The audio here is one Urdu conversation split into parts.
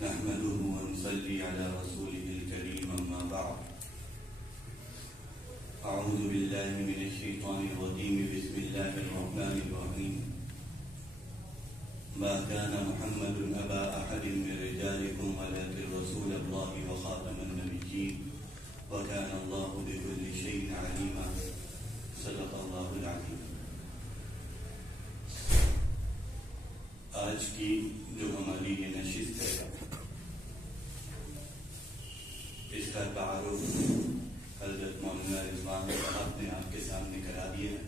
نحمده ونصلي على رسوله الكريم أما بعد أعوذ بالله من الشيطان الرجيم بسم الله الرحمن الرحيم ما كان محمد أبا أحد من رجالكم ولكن رسول الله وخاتم النبيين وكان الله بكل شيء عليما صدق الله العظيم. آج کی جو ہماری یہ نشست ہے اس کا تعارف حضرت مولانا رضوان صاحب نے آپ کے سامنے کرا دیا ہے.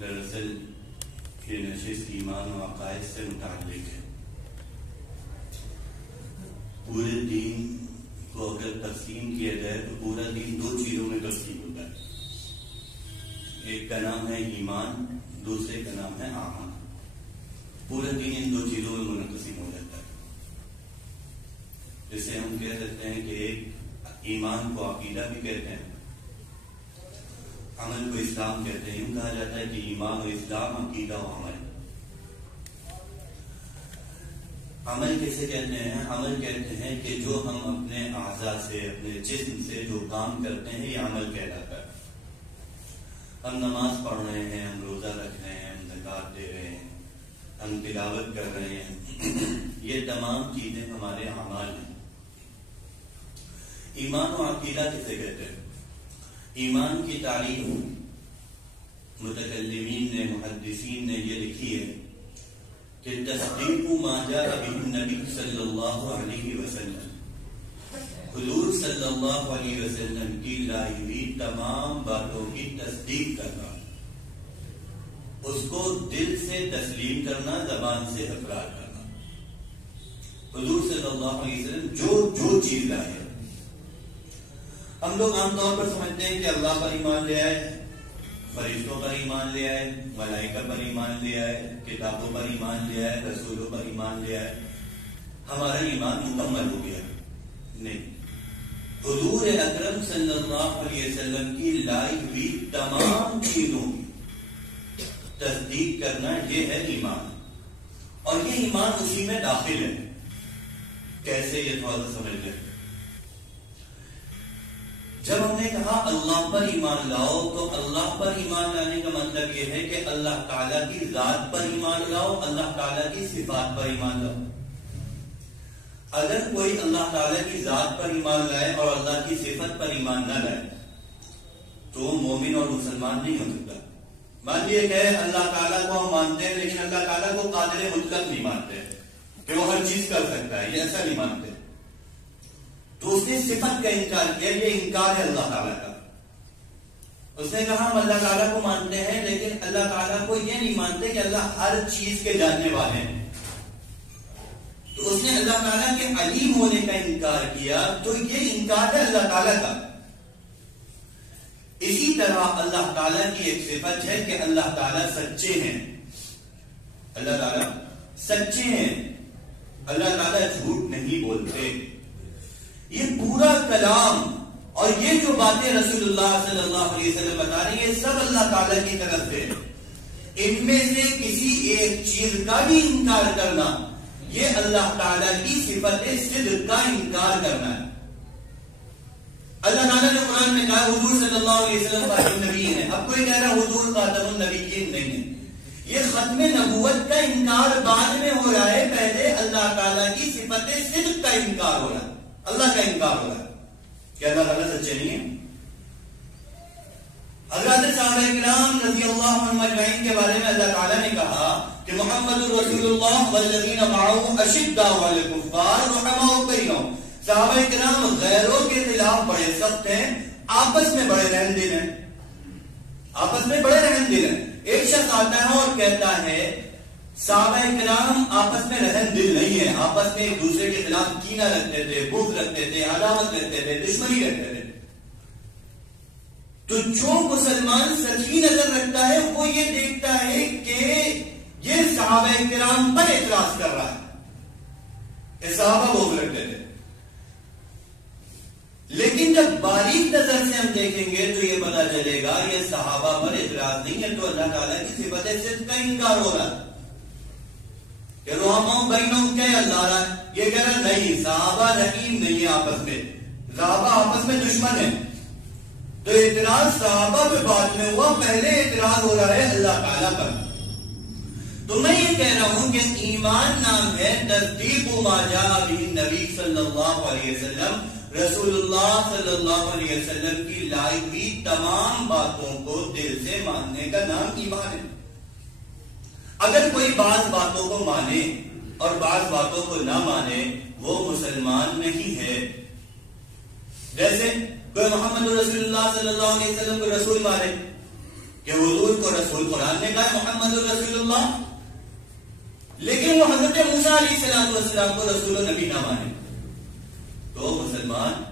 دراصل یہ نشست ایمان و عقائد سے متعلق ہے. پورے دین کو اگر تقسیم کیا جائے تو پورا دین دو چیزوں میں تقسیم ہوتا ہے. ایک کا نام ہے ایمان, دوسرے کا نام ہے اعمال. پورا دین ان دو چیزوں میں منقسم ہو جاتا ہے. جسے ہم کہہ سکتے ہیں کہ ایک ایمان کو عقیدہ بھی کہتے ہیں, عمل کو اسلام کہتے ہیں. یوں کہا جاتا ہے کہ ایمان و اسلام, عقیدہ و عمل. عمل کیسے کہتے ہیں؟ عمل کہتے ہیں کہ جو ہم اپنے اعضاء سے, اپنے جسم سے جو کام کرتے ہیں یہ عمل کہلاتا ہے. ہم نماز پڑھ رہے ہیں, ہم روزہ رکھ رہے ہیں, ہم زکوٰۃ دے رہے ہیں, ہم تلاوت کر رہے ہیں, یہ تمام چیزیں ہمارے اعمال ہیں. ایمان و عقیدہ کسے کہتے ہیں؟ ایمان کی تعریف متکلمین نے, محدثین نے یہ لکھی ہے کہ تصدیق ما جاء به النبی صلی اللہ علیہ وسلم, حضور صلی اللہ علیہ وسلم کی لائی ہوئی تمام باتوں کی تصدیق کرنا, اس کو دل سے تسلیم کرنا, زبان سے اقرار کرنا. حضور صلی اللہ علیہ وسلم جو چیز لائے. ہم لوگ عام طور پر سمجھتے ہیں کہ اللہ پر ایمان لے آئے, فرشتوں پر ایمان لے آئے, ملائکہ پر ایمان لے آئے, کتابوں پر ایمان لے آئے, رسولوں پر ایمان لے آئے, ہمارا ایمان مکمل ہو گیا. نہیں, حضور اکرم صلی اللہ علیہ وسلم کی لائی ہوئی تمام چیزوں کی تصدیق کرنا یہ ہے ایمان. اور یہ ایمان اسی میں داخل ہے. کیسے, یہ تھوڑا سا سمجھ لیں. جب ہم نے کہا اللہ پر ایمان لاؤ تو اللہ پر ایمان لانے کا مطلب یہ ہے کہ اللہ تعالیٰ کی ذات پر ایمان لاؤ, اللہ تعالیٰ کی صفات پر ایمان لاؤ. اگر کوئی اللہ تعالیٰ کی ذات پر ایمان لائے اور اللہ کی صفت پر ایمان نہ لائے تو مومن اور مسلمان نہیں ہو سکتا. مان لیے کہ اللہ تعالیٰ کو ہم مانتے ہیں لیکن اللہ تعالیٰ کو قادر مطلق نہیں مانتے کہ وہ ہر چیز کر سکتا ہے, یہ ایسا نہیں مانتے. تو اس نے صفت کا انکار کیا, یہ انکار ہے اللہ تعالیٰ کا. اس نے کہا ہم اللہ تعالیٰ کو مانتے ہیں لیکن اللہ تعالیٰ کو یہ نہیں مانتے کہ اللہ ہر چیز کے جاننے والے ہیں. تو اس نے اللہ تعالیٰ کے علیم ہونے کا انکار کیا, تو یہ انکار ہے اللہ تعالیٰ کا. اسی طرح اللہ تعالیٰ کی ایک صفت ہے کہ اللہ تعالیٰ سچے ہیں. اللہ تعالیٰ سچے ہیں, اللہ تعالیٰ جھوٹ نہیں بولتے. یہ پورا کلام اور یہ جو باتیں رسول اللہ صلی اللہ علیہ وسلم بتا رہی ہیں سب اللہ تعالیٰ کی طرف سے. ان میں سے کسی ایک چیز کا بھی انکار کرنا یہ اللہ تعالیٰ کی صفت صدق کا انکار کرنا ہے. اللہ تعالیٰ نے قرآن میں کہا حضور صلی اللہ علیہ وسلم خاتم النبی ہیں. اب کوئی کہہ رہا حضور خاتم النبیین نہیں ہے. یہ ختم نبوت کا انکار بعد میں ہو رہا ہے, پہلے اللہ تعالیٰ کی صفت صدق کا انکار ہو رہا ہے, اللہ کا انکار ہو رہا ہے. کیا اللہ تعالیٰ سچے نہیں ہیں؟ حضرات صحابہ کرام رضی اللہ عنہم اجمعین کے بارے میں اللہ تعالیٰ نے کہا کہ محمد رسول اللہ والذین معه اشداء علی الکفار رحماء بینہم. صحابہ کرام غیروں کے خلاف بڑے سخت ہیں, آپس میں بڑے رحم دل ہیں. آپس میں بڑے رحم دل ہیں. ایک شخص آتا ہے اور کہتا ہے صحابہ کرام آپس میں رحم دل نہیں ہے, آپس میں ایک دوسرے کے خلاف کینہ رکھتے تھے, بغض رکھتے تھے, عداوت رکھتے تھے, دشمنی رکھتے تھے. تو جو مسلمان سچی نظر رکھتا ہے وہ یہ دیکھتا ہے کہ یہ صحابہ کرام پر اعتراض کر رہا ہے کہ صحابہ بغض رکھتے تھے. لیکن جب باریک نظر سے ہم دیکھیں گے تو یہ پتا چلے گا یہ صحابہ پر اعتراض نہیں ہے, تو اللہ تعالیٰ کی صفت صدق کا انکار ہو رہا ہے. کہ رحماؤں بینہم کیا اللہ رہا ہے؟ یہ کہہ رہا نہیں، صحابہ رحیم نہیں ہے آپس میں، صحابہ آپس میں دشمن ہیں. تو اعتراض صحابہ پہ بعد میں ہوا، پہلے اعتراض ہو رہا ہے اللہ تعالیٰ پر. تو میں یہ کہہ رہا ہوں کہ ایمان نام ہے تصدیق ما جاء بہ النبی صلی اللہ علیہ وسلم، رسول اللہ صلی اللہ علیہ وسلم کی لائی ہوئی تمام باتوں کو دل سے ماننے کا نام ایمان ہے. اگر کوئی بعض باتوں کو مانے اور بعض باتوں کو نہ مانے وہ مسلمان نہیں ہے. جیسے کوئی محمد رسول اللہ صلی اللہ علیہ وسلم کو رسول مانے کہ حضور کو رسول قرآن نے کہا محمد رسول اللہ، لیکن وہ حضرت موسیٰ علیہ السلام کو رسول و نبی نہ مانے تو مسلمان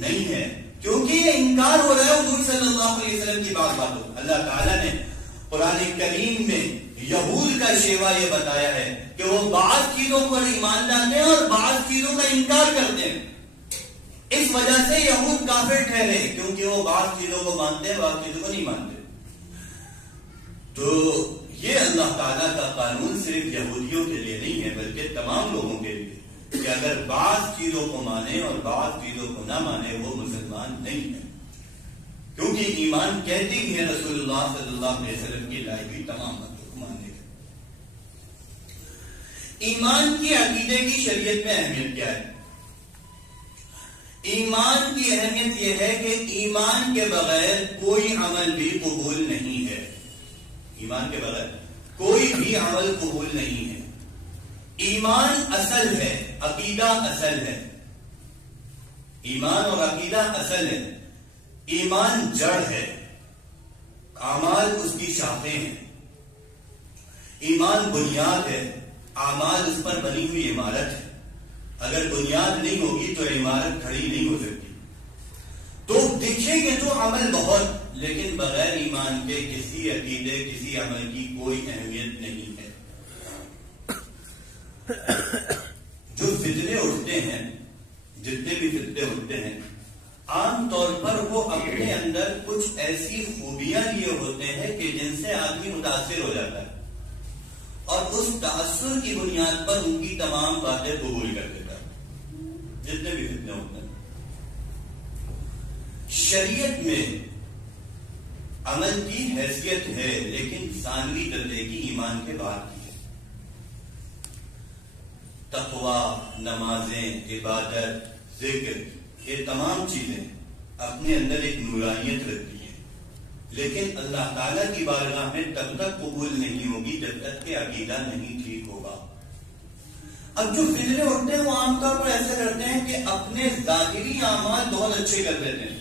نہیں ہے، کیونکہ یہ انکار ہو رہا ہے حضور صلی اللہ علیہ وسلم کی بعض باتوں. اللہ تعالیٰ نے قرآن کریم میں یہود کا شیوا یہ بتایا ہے کہ وہ بعض چیزوں پر ایمان لاتے ہیں اور بعض چیزوں کا انکار کرتے ہیں. اس وجہ سے یہود کافر ٹھہرے کیونکہ وہ بعض چیزوں کو مانتے ہیں، بعض چیزوں کو نہیں مانتے. تو یہ اللہ تعالیٰ کا قانون صرف یہودیوں کے لیے نہیں ہے بلکہ تمام لوگوں کے لیے کہ اگر بعض چیزوں کو مانے اور بعض چیزوں کو نہ مانے وہ مسلمان نہیں ہے. کیونکہ ایمان کہتی ہی ہے رسول اللہ صلی اللہ علیہ وسلم کی لائی ہوئی تمام باتوں کو ماننے کا. ایمان کی عقیدے کی شریعت میں اہمیت کیا ہے؟ ایمان کی اہمیت یہ ہے کہ ایمان کے بغیر کوئی عمل بھی قبول نہیں ہے. ایمان کے بغیر کوئی بھی عمل قبول نہیں ہے. ایمان اصل ہے، عقیدہ اصل ہے. ایمان اور عقیدہ اصل ہے. ایمان جڑ ہے، اعمال اس کی شاخیں ہیں. ایمان بنیاد ہے، اعمال اس پر بنی ہوئی عمارت ہے. اگر بنیاد نہیں ہوگی تو عمارت کھڑی نہیں ہو سکتی. تو دیکھیں گے تو عمل بہت، لیکن بغیر ایمان کے کسی عقیدے کسی عمل کی کوئی اہمیت نہیں ہے. جو فتنے اٹھتے ہیں، جتنے بھی فتنے اٹھتے ہیں، عام طور پر وہ اپنے اندر کچھ ایسی خوبیاں لیے ہوتے ہیں کہ جن سے آدمی متاثر ہو جاتا ہے اور اس تاثر کی بنیاد پر ان کی تمام باتیں قبول کر دیتا ہے. جتنے بھی فتنے ہوتے ہیں شریعت میں عمل کی حیثیت ہے لیکن ثانوی درجے کی ایمان کے بعد کی ہے. تقوی، نمازیں، عبادت، ذکر، یہ تمام چیزیں اپنے اندر ایک نورانیت رکھتی ہیں لیکن اللہ تعالیٰ کی بارگاہ میں تب تک قبول نہیں ہوگی جب تک کہ عقیدہ نہیں ٹھیک ہوگا. اب جو فتنے اٹھتے ہیں وہ عام طور پر ایسے کرتے ہیں کہ اپنے ظاہری اعمال بہت اچھے کر دیتے ہیں.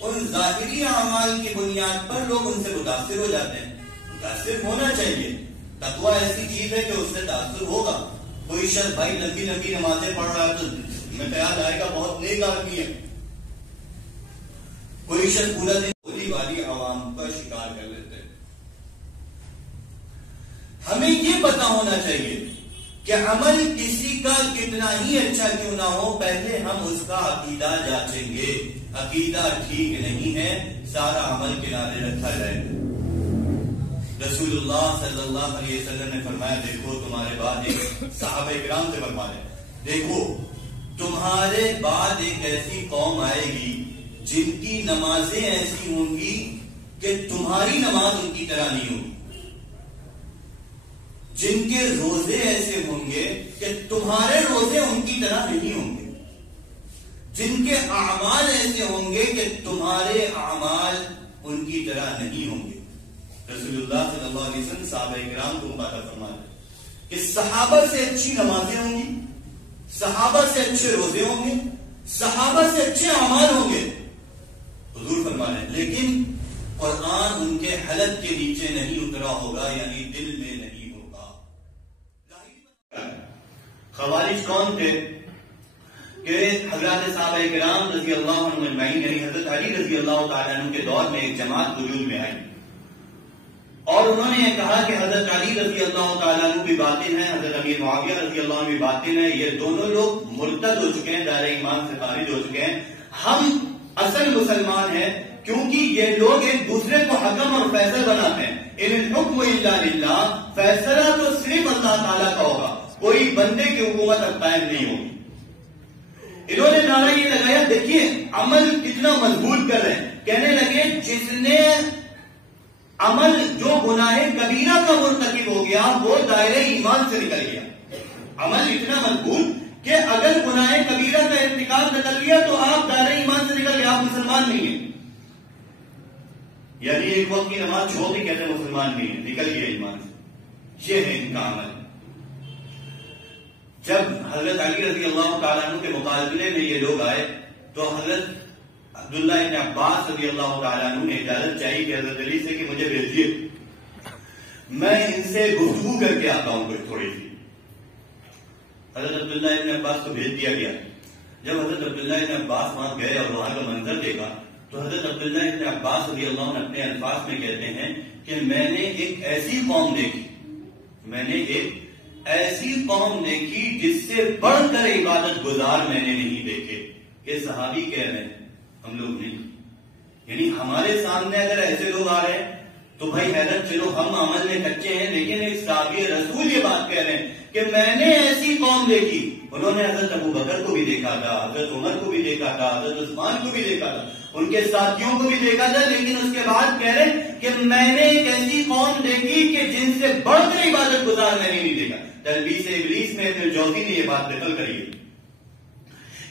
ان ظاہری اعمال کی بنیاد پر لوگ ان سے متاثر ہو جاتے ہیں. متاثر ہونا چاہیے. تقویٰ ایسی چیز ہے کہ اس سے تاثر ہوگا. کوئی شخص بھائی لمبی لمبی نمازیں پڑھ رہا ہے تو میں خیال آئے گا بہت نیک آدمی ہے. کوئی شخص پورا دن بولی والی عوام کا شکار کر لیتے ہیں. ہمیں یہ پتا ہونا چاہیے کہ عمل کسی کا کتنا ہی اچھا کیوں نہ ہو پہلے ہم اس کا عقیدہ جانچیں گے. عقیدہ ٹھیک نہیں ہے سارا عمل کنارے رکھا جائے گا. رسول اللہ صلی اللہ علیہ وسلم نے فرمایا دیکھو تمہارے بعد ایک صحابہ کرام سے فرمایا دیکھو تمہارے بعد ایک ایسی قوم آئے گی جن کی نمازیں ایسی ہوں گی کہ تمہاری نماز ان کی طرح نہیں ہوگی. جن کے روزے ایسے ہوں گے کہ تمہارے روزے ان کی طرح نہیں ہوں گے. جن کے اعمال ایسے ہوں گے کہ تمہارے اعمال ان کی طرح نہیں ہوں گے. رسول اللہ صلی اللہ علیہ وسلم صحابہ کرام کو مخاطب فرمایا کہ صحابہ سے اچھی نمازیں ہوں گی، صحابہ سے اچھے روزے ہوں گے، صحابہ سے اچھے اعمال ہوں گے. حضور فرمایا لیکن قرآن ان کے حلق کے نیچے نہیں اترا ہوگا، یعنی دل میں نہیں ہوگا. خوارج کون تھے کہ حضرات صحابہ کرام رضی اللہ عنہ اجمعین یعنی حضرت علی رضی اللہ تعالیٰ عنہ کے دور میں ایک جماعت وجود میں آئی اور انہوں نے یہ کہا کہ حضرت علی رضی اللہ تعالیٰ عنہ بھی باطن ہے، حضرت امیر معاویہ رضی اللہ عنہ بھی باطن ہے. یہ دونوں لوگ مرتد ہو چکے ہیں، دائرہ ایمان سے خارج ہو چکے ہیں. ہم اصل مسلمان ہیں کیونکہ یہ لوگ ایک دوسرے کو حکم اور فیصل بناتے ہیں. ان الحکم الا للہ، فیصلہ تو صرف اللہ تعالیٰ کا ہوگا. کوئی بندے کی حکومت اب قائم نہیں ہوگی. انہوں نے نعرہ یہ لگایا, دیکھیے عمل کتنا مضبوط کر رہے ہیں. کہنے لگے جس نے عمل جو گناہ کبیرہ کا مرتکب ہو گیا وہ دائرہ ایمان سے نکل گیا. عمل اتنا مضبوط کہ اگر گناہ کبیرہ کا ارتکاب نہ کر لیا تو آپ دائرہ ایمان سے نکل گئے, آپ مسلمان نہیں ہیں. یعنی ایک وقت کی نماز چھوڑ کے کہتے ہیں مسلمان نہیں ہے, نکل گیا ایمان سے. یہ ہے ان کا عمل. جب حضرت علی رضی اللہ تعالیٰ عنہ کے مقابلے میں یہ لوگ آئے تو حضرت عبداللہ ابن عباس رضی اللہ تعالیٰ عنہ نے اجازت چاہی کہ حضرت علی سے کہ مجھے بھیجیے, میں ان سے گفتگو کر کے آتا ہوں کچھ تھوڑی سی. حضرت عبداللہ ابن عباس کو بھیج دیا گیا. جب حضرت عبداللہ ابن عباس وہاں گئے اور وہاں کا منظر دیکھا تو حضرت عبداللہ ابن عباس رضی اللہ عنہ اپنے الفاظ میں کہتے ہیں کہ میں نے ایک ایسی قوم دیکھی, میں نے ایک ایسی قوم دیکھی جس سے بڑھ کر عبادت گزار میں نے نہیں دیکھے. یہ صحابی کہہ رہے ہیں, ہم لوگ نہیں. یعنی ہمارے سامنے اگر ایسے لوگ آ رہے ہیں تو بھائی حیرت, چلو ہم عمل میں کچے ہیں, لیکن ایک صحابی رسول یہ بات کہہ رہے ہیں کہ میں نے ایسی قوم دیکھی. انہوں نے حضرت ابو بکر کو بھی دیکھا تھا, حضرت عمر کو بھی دیکھا تھا, حضرت عثمان کو بھی دیکھا تھا, ان کے ساتھیوں کو بھی دیکھا تھا, لیکن اس کے بعد کہہ رہے کہ میں نے ایک ایسی قوم دیکھی کہ جن سے بڑھ کر عبادت گزار میں نے نہیں دیکھا. تلبیس ابلیس میں ابن جوزی نے یہ بات نقل کری ہے.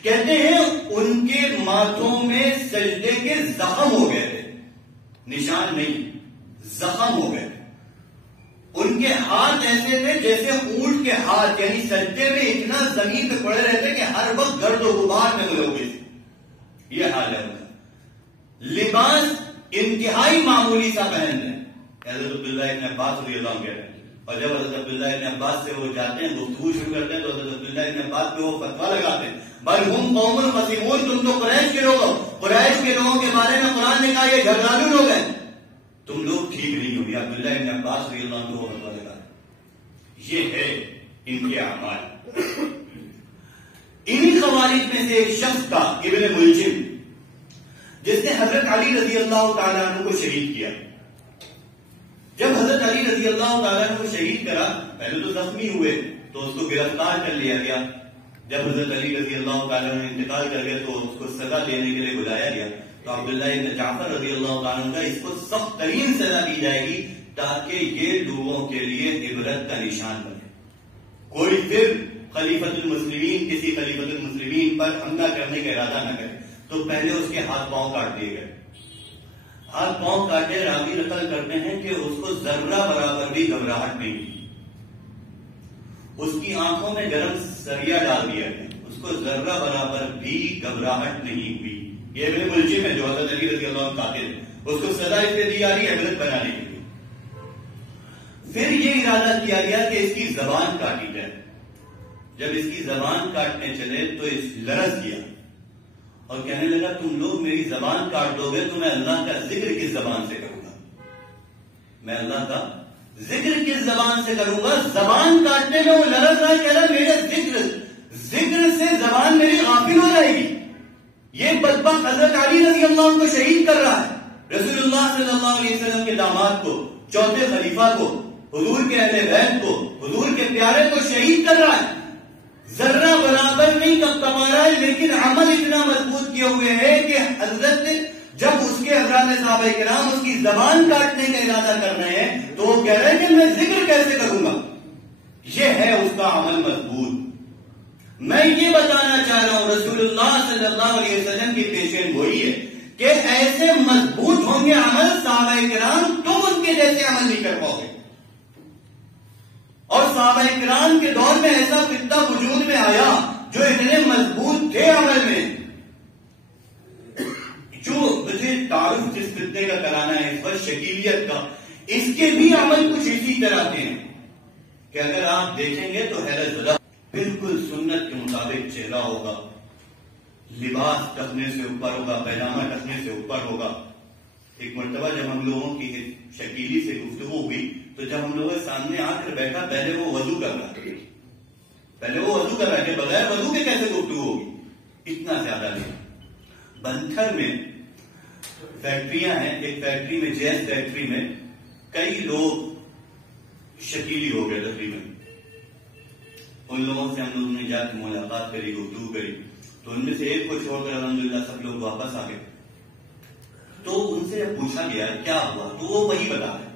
کہتے ہیں ان کے ماتھوں میں سجدے کے زخم ہو گئے تھے, نشان نہیں, زخم ہو گئے. ان کے ہاتھ ایسے تھے جیسے اونٹ کے ہاتھ, یعنی سجدے میں اتنا زمین پہ پڑے رہتے کہ ہر وقت گرد و غبار میں ملوگے. یہ حال ہے. لباس انتہائی معمولی سا پہن رہے. حضرت عبداللہ ابن عباس رضی اللہ عنہ کہہ رہے ہیں, اور جب حضرت عبداللہ ابن عباس سے وہ جاتے ہیں گفتگو شروع کرتے ہیں تو حضرت عبداللہ ابن عباس پہ وہ فتویٰ لگاتے ہیں, بھائی ہم قوم خصیمون, تم تو قریش کے لوگ ہو, قریش کے لوگوں کے بارے میں قرآن نے کہا یہ جھگڑالو لوگ ہیں, تم لوگ ٹھیک نہیں ہو. عبداللہ ابن عباس رضی اللہ عنہ کو فتویٰ لگاتے. یہ ہے ان کے اعمال. انہی خوارج میں سے ایک شخص تھا ابن ملجم, جس نے حضرت علی رضی اللہ تعالیٰ عنہ کو شہید کیا. جب حضرت علی رضی اللہ تعالیٰ عنہ کو شہید کرا, پہلے تو زخمی ہوئے تو اس کو گرفتار کر لیا گیا. جب حضرت علی رضی اللہ تعالیٰ عنہ انتقال کر گئے تو اس کو سزا دینے کے لیے بلایا گیا. تو عبداللہ ابن جعفر رضی اللہ تعالیٰ عنہ کا اس کو سخت ترین سزا دی جائے گی تاکہ یہ لوگوں کے لیے عبرت کا نشان بنے. کوئی پھر خلیفۃ المسلمین کسی خلیفۃ المسلمین پر حملہ کرنے کا ارادہ نہ کرے. تو پہلے اس کے ہاتھ پاؤں کاٹ دیے گئے. ہاتھ پاؤں کاٹے, راوی نقل کرتے ہیں کہ اس کو ذرہ برابر بھی گھبراہٹ نہیں ہوئی. اس کی آنکھوں میں گرم سریا ڈال دیا گیا, اس کو ذرہ برابر بھی گھبراہٹ نہیں ہوئی. یہ ابن ملجم ہے جو حضرت علی رضی اللہ عنہ قاتل, اس کو سزا اس لیے دی جا رہی ہے عبرت بنانے کے لیے. پھر یہ ارادہ کیا گیا کہ اس کی زبان کاٹی جائے. جب اس کی زبان کاٹنے چلے تو اس لرز کیا اور کہنے لگا تم لوگ میری زبان کاٹ دو گے تو میں اللہ کا ذکر کس زبان سے کروں گا, میں اللہ کا ذکر کس زبان سے کروں گا. زبان کاٹنے میں وہ لرز رہا, کہہ رہا میرے ذکر سے زبان میری غافل ہو جائے گی. یہ بدبخت حضرت علی رضی اللہ عنہ کو شہید کر رہا ہے, رسول اللہ صلی اللہ علیہ وسلم کے داماد کو, چوتھے خلیفہ کو, حضور کے اہل بیت کو, حضور کے پیارے کو شہید کر رہا ہے. ذرہ برابر نہیں کب کما رہا ہے, لیکن عمل اتنا مضبوط کیے ہوئے ہے کہ حضرت جب اس کے حضرات صحابہ کرام اس کی زبان کاٹنے کا ارادہ کر رہے ہیں تو وہ کہہ رہے ہیں کہ میں ذکر کیسے کروں گا. یہ ہے اس کا عمل مضبوط. میں یہ بتانا چاہ رہا ہوں رسول اللہ صلی اللہ علیہ وسلم کی پیشین گوئی ہے کہ ایسے مضبوط ہوں گے عمل صحابہ کرام, تم ان کے جیسے عمل نہیں کر پاؤ گے. اور صحابہ کرام کے دور میں ایسا فتنہ وجود میں آیا جو اتنے مضبوط تھے عمل میں. جو مجھے تعارف جس فتنے کا کرانا ہے اس پر شکیلیت کا, اس کے بھی عمل کچھ اسی طرح کے ہیں کہ اگر آپ دیکھیں گے تو حیرت زدہ, بالکل سنت کے مطابق چہرہ ہوگا, لباس ٹکنے سے اوپر ہوگا, پیجامہ ٹکنے سے اوپر ہوگا. ایک مرتبہ جب ہم لوگوں کی شکیلی سے گفتگو ہوئی تو جب ہم لوگوں کے سامنے آ کر بیٹھا, پہلے وہ وضو کر رہا کہ بغیر وضو کے کیسے گفتگو ہوگی, اتنا زیادہ نہیں. بنتھر میں فیکٹریاں ہیں, ایک فیکٹری میں جیس فیکٹری میں کئی لوگ شکیلی ہو گئے تقریباً. ان لوگوں سے ہم لوگوں نے جا کے ملاقات کری، گفتگو کری، تو ان میں سے ایک کو چھوڑ کر الحمدللہ سب لوگ واپس آ گئے. تو ان سے جب پوچھا گیا کیا ہوا تو وہ وہی بتا رہے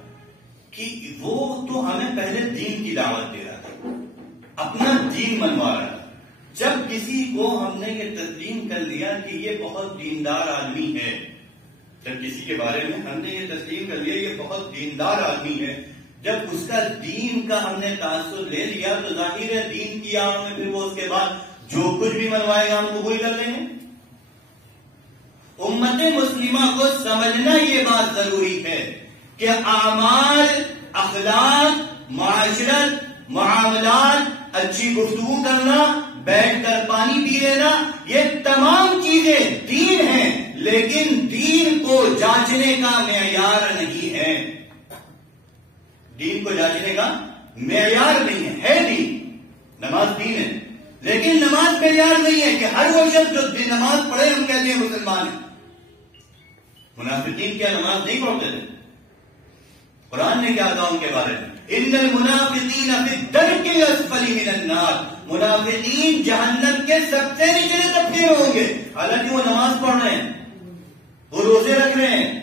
کہ وہ تو ہمیں پہلے دین کی دعوت دے رہا تھا، اپنا دین منوا رہا تھا. جب کسی کو ہم نے یہ تسلیم کر لیا کہ یہ بہت دیندار آدمی ہے، جب کسی کے بارے میں ہم نے یہ تسلیم کر لیا یہ بہت دیندار آدمی ہے، جب اس کا دین کا ہم نے تاثر لے لیا تو ظاہر ہے دین کی آڑ میں پھر وہ اس کے بعد جو کچھ بھی منوائے گا ہم قبول کر لیں گے. امت مسلمہ کو سمجھنا یہ بات ضروری ہے کہ اعمال، اخلاق، معاشرت، معاملات، اچھی گفتگو کرنا، بیٹھ کر پانی پی لینا، یہ تمام چیزیں دین ہیں، لیکن دین کو جانچنے کا معیار نہیں ہے. دین کو جانچنے کا معیار نہیں ہے دین. نماز دین ہے لیکن نماز معیار نہیں ہے کہ ہر وہ شخص جو نماز پڑھے ہم کہتے ہیں مسلمان ہیں. منافقین کیا نماز نہیں پڑھتے تھے؟ قرآن نے کیا کہا ان کے بارے میں؟ ان المنافقین فی الدرک الاسفل من النار، منافقین جہنم کے سب سے نچلے طبقے میں ہوں گے. حالانکہ وہ نماز پڑھ رہے ہیں، وہ روزے رکھ رہے ہیں،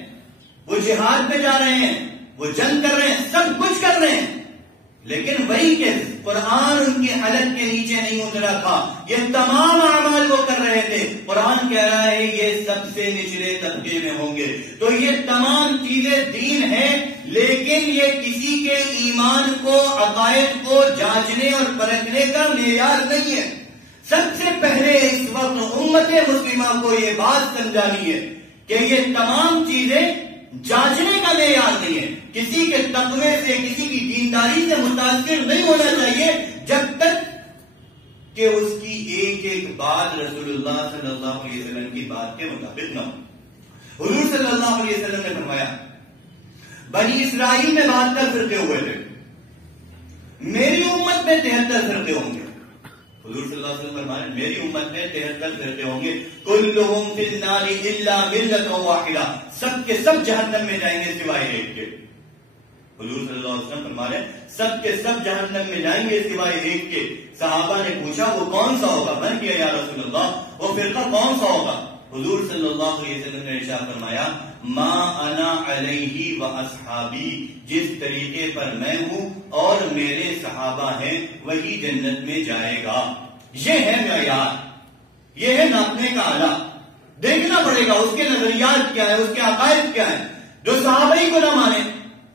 وہ جہاد پہ جا رہے ہیں، وہ جنگ کر رہے ہیں، سب کچھ کر رہے ہیں، لیکن وہی کہ قرآن ان کی حلق کے نیچے نہیں اترا تھا. یہ تمام اعمال وہ کر رہے تھے. قرآن کہہ رہا ہے یہ سب سے نچلے طبقے میں ہوں گے. تو یہ تمام چیزیں دین ہیں لیکن یہ کسی کے ایمان کو، عقائد کو جانچنے اور پرکھنے کا معیار نہیں ہے. سب سے پہلے اس وقت امت مسلمہ کو یہ بات سمجھانی ہے کہ یہ تمام چیزیں جانچنے کا معیار نہیں ہے. کسی کے تقوی سے، کسی کی دینداری سے متاثر نہیں ہونا چاہیے جب تک کہ اس کی ایک ایک بات رسول اللہ صلی اللہ علیہ وسلم کی بات کے مطابق نہ ہو. حضور صلی اللہ علیہ وسلم نے فرمایا بنی اسرائیل میں 72 فرقے ہوئے تھے، میری امت میں 73 فرقے ہوں گے. حضور صلی اللہ علیہ وسلم فرمایا میری امت میں 73 فرقے ہوں گے، کلہم فی النار الا ملۃ واحدہ، سب کے سب جہنم میں جائیں گے سوائے ایک کے. حضور صلی اللہ علیہ وسلم فرما رہے سب کے سب جہنم میں جائیں گے سوائے ایک کے. صحابہ نے پوچھا وہ کون سا ہوگا؟ من کیا یا رسول اللہ، وہ فرقہ کون سا ہوگا؟ حضور صلی اللہ علیہ وسلم نے ارشاد فرمایا ما انا علیہ و اصحابی، جس طریقے پر میں ہوں اور میرے صحابہ ہیں وہی جنت میں جائے گا. یہ ہے معیار، یہ ہے ناپنے کا آلہ. دیکھنا پڑے گا اس کے نظریات کیا ہے، اس کے عقائد کیا ہے. جو صحابہ ہی کو نہ مانے،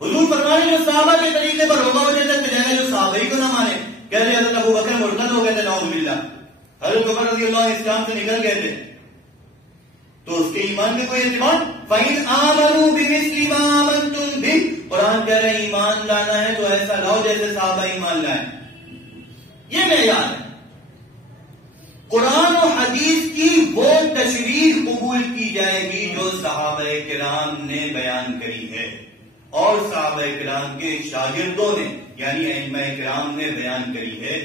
حضور فرمانے جو صحابہ کے طریقے پر ہوگا وہ جنت میں جائے گا. جو صحابہ ہی کو نہ مانے، کہہ رہے حضرت ابو بکر مرتد ہو گئے تھے نعوذ باللہ، حضرت عمر رضی اللہ اسلام سے نکل گئے تھے، تو اس کے ایمان میں کوئی اعتبار. فَإِنْ آمَنُوا بِمِثْلِ مَا آمَنْتُمْ بِهِ، قرآن کہہ رہے ہیں ایمان لانا ہے تو ایسا لاؤ جیسے صحابہ ایمان لائیں. یہ معیار ہے. قرآن و حدیث کی وہ تشریح قبول کی جائے گی جو صحابہ کرام نے بیان کری ہے اور صحابہ کرام کے شاگردوں نے یعنی ائمہ کرام نے بیان کری ہے،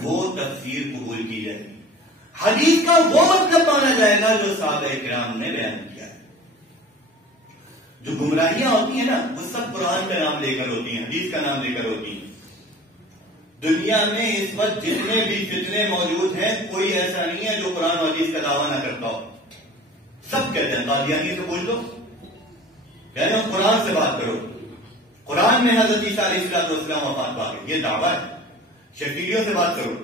وہ تفسیر قبول کی جائے گی. حدیث کا وہ مطلب مانا جائے گا جو صحابہ کرام نے بیان کیا ہے. جو گمراہیاں ہوتی ہیں نا وہ سب قرآن کا نام لے کر ہوتی ہیں، حدیث کا نام لے کر ہوتی ہیں. دنیا میں اس وقت جتنے بھی فتنے موجود ہیں کوئی ایسا نہیں ہے جو قرآن و حدیث کا دعویٰ نہ کرتا ہو. سب کہتے ہیں قادیانی سے پوچھ لو، کہہ رہے ہو قرآن سے بات کرو، قرآن میں حضرت عیسیٰ علیہ السلام وفات پا گئے، یہ دعویٰ ہے. شکیلیوں سے بات کرو،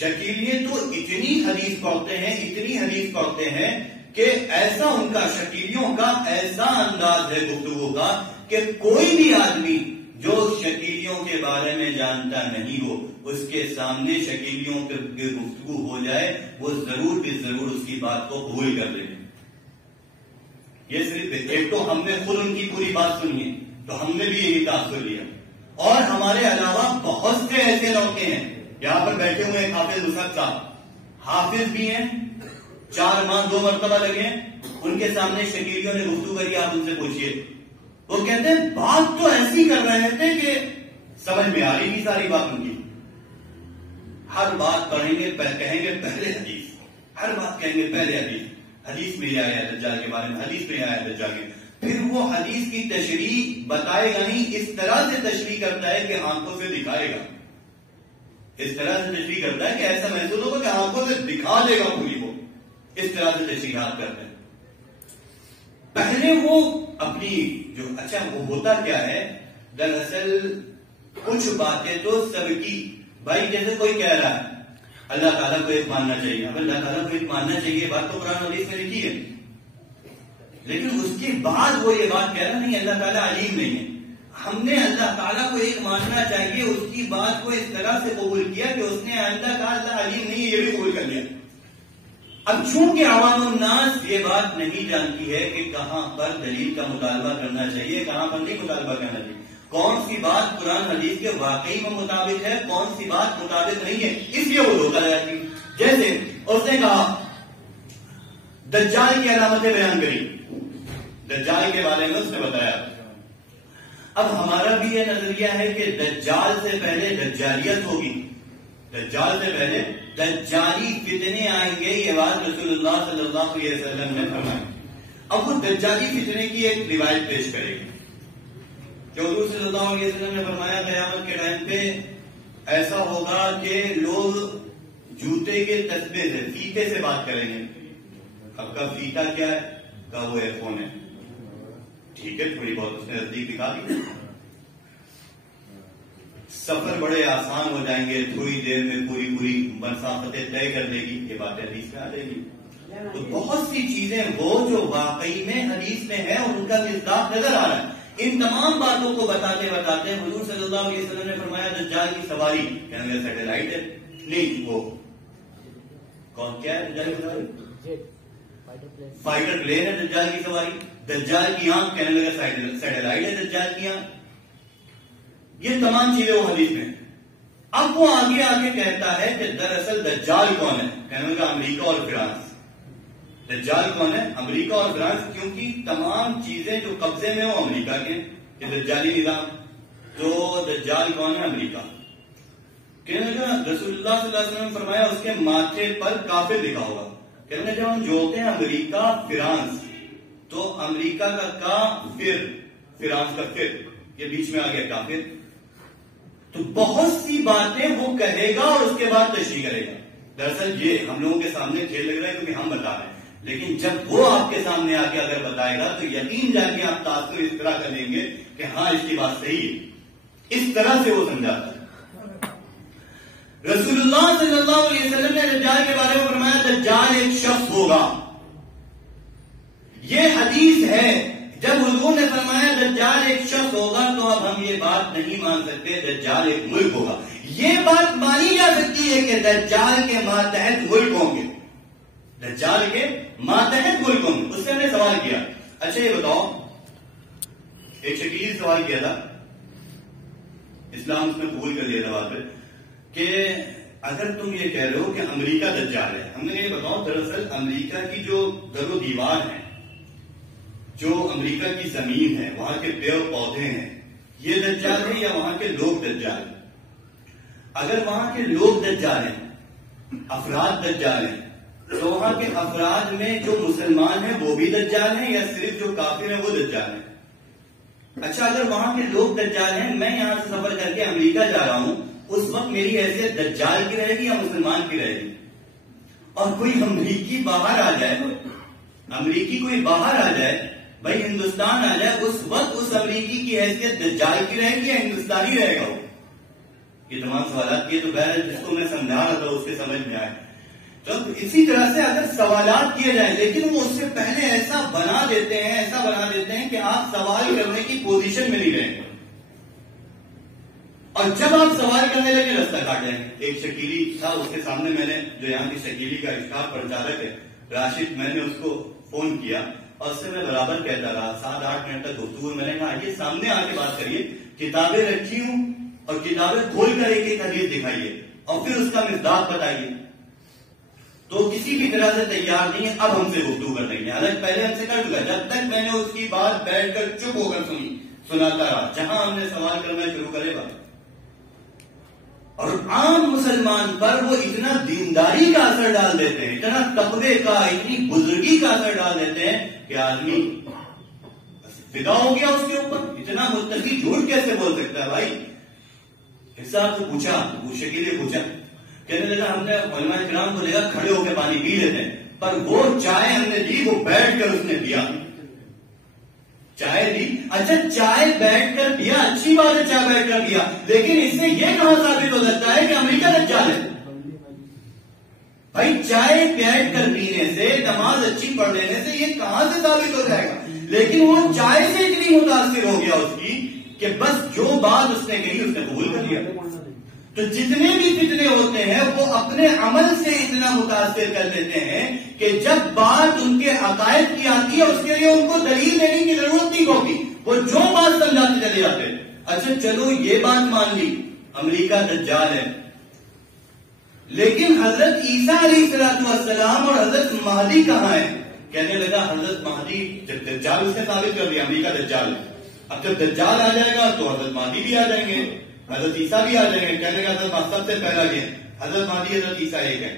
شکیلیے تو اتنی حدیث پڑھتے ہیں، اتنی حدیث پڑھتے ہیں کہ ایسا ان کا شکیلیوں کا ایسا انداز ہے گفتگو کا کہ کوئی بھی آدمی جو شکیلیوں کے بارے میں جانتا نہیں ہو اس کے سامنے شکیلیوں کے گفتگو ہو جائے وہ ضرور بھی ضرور اس کی بات کو قبول کر لیں. یہ صرف ایک تو ہم نے خود ان کی پوری بات سنی ہے تو ہم نے بھی یہی تاثر لیا، اور ہمارے علاوہ بہت سے ایسے لڑکے ہیں یہاں پر بیٹھے ہوئے ہیں. حافظ مصعب صاحب حافظ بھی ہیں، 4 ماہ 2 مرتبہ لگے ہیں. ان کے سامنے شکیلیوں نے گفتگو کری، آپ ان سے پوچھئے، وہ کہتے ہیں بات تو ایسی کر رہے تھے کہ سمجھ میں آ رہی تھی ساری بات ان کی. ہر بات پڑھیں گے کہیں گے پہلے حدیث، ہر بات کہیں گے پہلے حدیث، حدیث میں یہ آیا دجال کے بارے میں، حدیث میں آیا دجال کے. پھر وہ حدیث کی تشریح بتائے گا نہیں، اس طرح سے تشریح کرتا ہے کہ آنکھوں سے دکھائے گا، اس طرح سے تشریح کرتا ہے کہ ایسا محسوس ہوگا کہ آنکھوں سے دکھا دے گا پوری کو. اس طرح سے تشریحات کرتے ہیں. پہلے وہ اپنی جو اچھا وہ ہوتا کیا ہے دراصل کچھ باتیں تو سب کی بھائی جیسے کوئی کہہ رہا ہے اللہ تعالیٰ کو ایک ماننا چاہیے. اب اللہ تعالیٰ کو ایک ماننا چاہیے بات تو قرآن حدیث میں لکھی ہے, لیکن اس کے بعد وہ یہ بات کہہ رہا نہیں اللہ تعالیٰ علیم نہیں ہے. ہم نے اللہ تعالیٰ کو ایک ماننا چاہیے, اس کی بات کو اس طرح سے قبول کیا کہ اس نے آئندہ کہا اللہ علیم نہیں ہے, یہ بھی قبول کر لیا. اب چونکہ عوام الناس یہ بات نہیں جانتی ہے کہ کہاں پر دلیل کا مطالبہ کرنا چاہیے, کہاں پر نہیں مطالبہ کرنا چاہیے, کون سی بات قرآن حدیث کے واقعی میں مطابق ہے, کون سی بات مطابق نہیں ہے, اس لیے وہ دھوکہ لگاتی. جیسے اس نے کہا دجال کی علامتیں بیان کری, دجال کے بارے میں اس نے بتایا. اب ہمارا بھی یہ نظریہ ہے کہ دجال سے پہلے دجالیت ہوگی, دجال سے پہلے دجالی فتنے آئیں گے, یہ بات رسول اللہ صلی اللہ علیہ وسلم نے فرمائی. اب وہ دجالی فتنے کی ایک روایت پیش کرے گی کہ حضور صلی اللہ علیہ وسلم نے فرمایا قیامت کے ٹائم پہ ایسا ہوگا کہ لوگ جوتے کے تسبے سے فیتے سے بات کریں گے. اب کا فیتا کیا ہے, کا وہ ایئر فون ہے, ٹھیک ہے تھوڑی بہت اس نے نزدیک دکھا دی. سفر بڑے آسان ہو جائیں گے, تھوڑی دیر میں پوری مسافتیں طے کر دے گی, یہ باتیں حدیث میں آ جائے گی. تو بہت سی چیزیں وہ جو واقعی میں حدیث میں ہے اور ان کا مصداق نظر آ رہا ہے. ان تمام باتوں کو بتاتے بتاتے حضور صلی اللہ علیہ وسلم نے فرمایا دجال کی سواری کہنے لگا سیٹلائٹ ہے, نہیں وہ کون کیا ہے دجال کی سواری, فائٹر پلین ہے دجال کی سواری. دجال کی آنکھ کہنے لگا سیٹلائٹ ہے دجال کی آنکھ. یہ تمام چیزیں وہ حدیث میں. اب وہ آگے آگے کہتا ہے کہ دراصل دجال کون ہے, کہنے لگا امریکہ اور فرانس. دجال کون ہے, امریکہ اور فرانس, کیونکہ تمام چیزیں جو قبضے میں وہ امریکہ کے, یہ دجالی نظام. تو دجال کون ہے, امریکہ. کہنے لگا رسول اللہ صلی اللہ علیہ وسلم نے فرمایا اس کے ماتھے پر کافر لکھا ہوگا. کہنے لگا جب ہم جوڑتے ہیں امریکہ فرانس تو امریکہ کا کا پھر فرانس کا پھر, یہ بیچ میں آ گیا کافر. تو بہت سی باتیں وہ کہے گا اور اس کے بعد تشریح کرے گا. دراصل یہ ہم لوگوں کے سامنے کھیل لگ رہا ہے کیونکہ ہم بتا رہے ہیں, لیکن جب وہ آپ کے سامنے آ کے اگر بتائے گا تو یقین جا کے آپ تاثر اس طرح کر لیں گے کہ ہاں اس کی بات صحیح ہے. اس طرح سے وہ سمجھاتا ہے. رسول اللہ صلی اللہ علیہ وسلم نے دجال کے بارے میں فرمایا دجال ایک شخص ہوگا. یہ حدیث ہے. جب حضور نے فرمایا دجال ایک شخص ہوگا تو اب ہم یہ بات نہیں مان سکتے دجال ایک ملک ہوگا. یہ بات مانی جا سکتی ہے کہ دجال کے ماتحت ملک ہوں گے, دجال کے ماتحت ملک ہوں گے. اس سے ہم نے سوال کیا, اچھا یہ بتاؤ, ایک شکیل سوال کیا تھا, اسلام اس نے قبول کر لیا تھا بات پہ, کہ اگر تم یہ کہہ رہے ہو کہ امریکہ دجال ہے, ہم نے یہ بتاؤ دراصل امریکہ کی جو در و دیوار ہے, جو امریکہ کی زمین ہے, وہاں کے پیڑ پودے ہیں, یہ دجال ہے یا وہاں کے لوگ دجال ہیں؟ اگر وہاں کے لوگ دجال ہیں, افراد دجال ہیں, تو وہاں کے افراد میں جو مسلمان ہیں وہ بھی دجال ہیں یا صرف جو کافر ہیں وہ دجال ہیں؟ اچھا اگر وہاں کے لوگ دجال ہیں, میں یہاں سے سفر کر کے امریکہ جا رہا ہوں, اس وقت میری حیثیت دجال کی رہے گی یا مسلمان کی رہے گی؟ اور کوئی امریکی باہر آ جائے, امریکی کوئی باہر آ جائے, بھائی ہندوستان آ جائے, اس وقت اس امریکی کی حیثیت دجال کی رہے گی یا ہندوستانی رہے گا وہ؟ یہ تمام سوالات کیے تو بہر جس کو میں سمجھا رہا تھا اس کے سمجھ میں آئے. تو اسی طرح سے اگر سوالات کیے جائیں, لیکن وہ اس سے پہلے ایسا بنا دیتے ہیں کہ آپ سوال کرنے کی پوزیشن میں نہیں رہیں گے, اور جب آپ سوال کرنے لگے رستہ کاٹ جائیں گے. ایک شکیلی تھا, اس کے سامنے میں نے, جو یہاں کی شکیلی کا اسٹاف پرچالک ہے راشد, میں نے اس کو فون کیا اور اس سے میں برابر کہتا رہا 7-8 منٹ تک گفتگو. میں نے کہا یہ سامنے آ کے بات کریے, کتابیں رکھی ہوں اور کتابیں کھول کر ایک ایک حدیث دکھائیے اور پھر اس کا مصداق بتائیے. تو کسی بھی طرح سے تیار نہیں ہے اب ہم سے گفتگو کر لیں گے. حالانکہ پہلے ہم سے کر چکا, جب تک میں نے اس کی بات بیٹھ کر چپ ہو کر سناتا رہا, جہاں ہم نے سوال کرنا شروع کرے گا. اور عام مسلمان پر وہ اتنا دینداری کا اثر ڈال دیتے ہیں, اتنا تقوی کا, اتنی بزرگی کا اثر ڈال دیتے ہیں کہ آدمی فدا ہو گیا اس کے اوپر. اتنا متقی جھوٹ کیسے بول سکتا ہے بھائی؟ صاحب کو پوچھا، پوچھے کے لیے پوچھا، کہنے لگا ہم نے علماء کرام کو دیکھا کھڑے ہو کے پانی پی لیتے ہیں، پر وہ چائے ہم نے دی وہ بیٹھ کر اس نے پیا، چائے دی، اچھا چائے بیٹھ کر پیا، اچھی بات ہے چائے بیٹھ کر پیا، لیکن اس سے یہ کہاں ثابت ہو سکتا ہے کہ امریکہ دجال ہے؟ بھائی چائے بیٹھ کر پینے سے، نماز اچھی پڑھ لینے سے یہ کہاں سے ثابت ہو جائے گا؟ لیکن وہ چائے سے اتنی متاثر ہو گیا اس کی کہ بس جو بات اس نے کہی اس نے قبول کر لیا۔ تو جتنے بھی فتنے ہوتے ہیں وہ اپنے عمل سے اتنا متاثر کر لیتے ہیں کہ جب بات ان کے عقائد کی آتی ہے اس کے لیے ان کو دلیل دینے کی ضرورت نہیں ہوتی، وہ جو بات سمجھاتے چلے جاتے ہیں۔ اچھا چلو یہ بات مان لی امریکہ دجال ہے، لیکن حضرت عیسیٰ علیہ السلام اور حضرت مہدی کہاں ہے؟ کہنے لگا حضرت مہدی جب دجال اس نے ثابت کر دیا امریکہ دجال ہے، اب جب دجال آ جائے گا تو حضرت مہدی بھی آ جائیں گے، حضرت عیسیٰ بھی آ جائیں گے۔ کہنے لگا حضرت سب سے پہلا یہ حضرت مہدی حضرت عیسیٰ ایک ہے،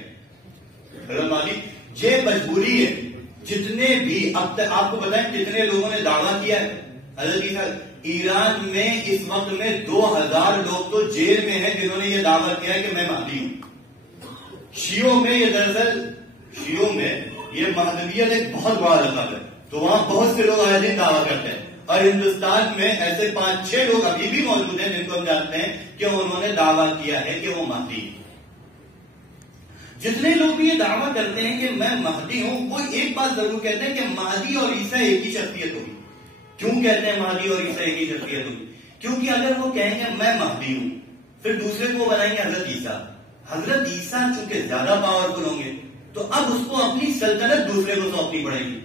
حضرت مہدی یہ مجبوری ہے۔ جتنے بھی اب تک آپ کو بتائیں کتنے لوگوں نے دعویٰ کیا ہے حضرت عیسیٰ، ایران میں اس وقت میں 2000 لوگ تو جیل میں ہیں جنہوں نے یہ دعویٰ کیا ہے کہ میں مہدی ہوں۔ شیعوں میں یہ دراصل شیعوں میں یہ مہدویت ایک بہت بڑا لقب ہے، تو وہاں بہت سے لوگ آئے دن دعویٰ کرتے ہیں، اور ہندوستان میں ایسے 5-6 لوگ ابھی بھی موجود ہیں جن کو ہم جانتے ہیں کہ انہوں نے دعویٰ کیا ہے کہ وہ مہدی ہیں۔ جتنے لوگ بھی یہ دعویٰ کرتے ہیں کہ میں مہدی ہوں، وہ ایک بات ضرور کہتے ہیں کہ مہدی اور عیسیٰ ایک ہی شخصیت ہوگی۔ کیوں کہتے ہیں مہدی اور عیسیٰ ایک ہی شخصیت ہوگی؟ کیونکہ اگر وہ کہیں گے میں مہدی ہوں، پھر دوسرے کو بنائیں گے حضرت عیسیٰ، حضرت عیسیٰ چونکہ زیادہ پاورفل ہوں گے تو اب اس کو اپنی سلطنت دوسرے کو سونپنی پڑے گی،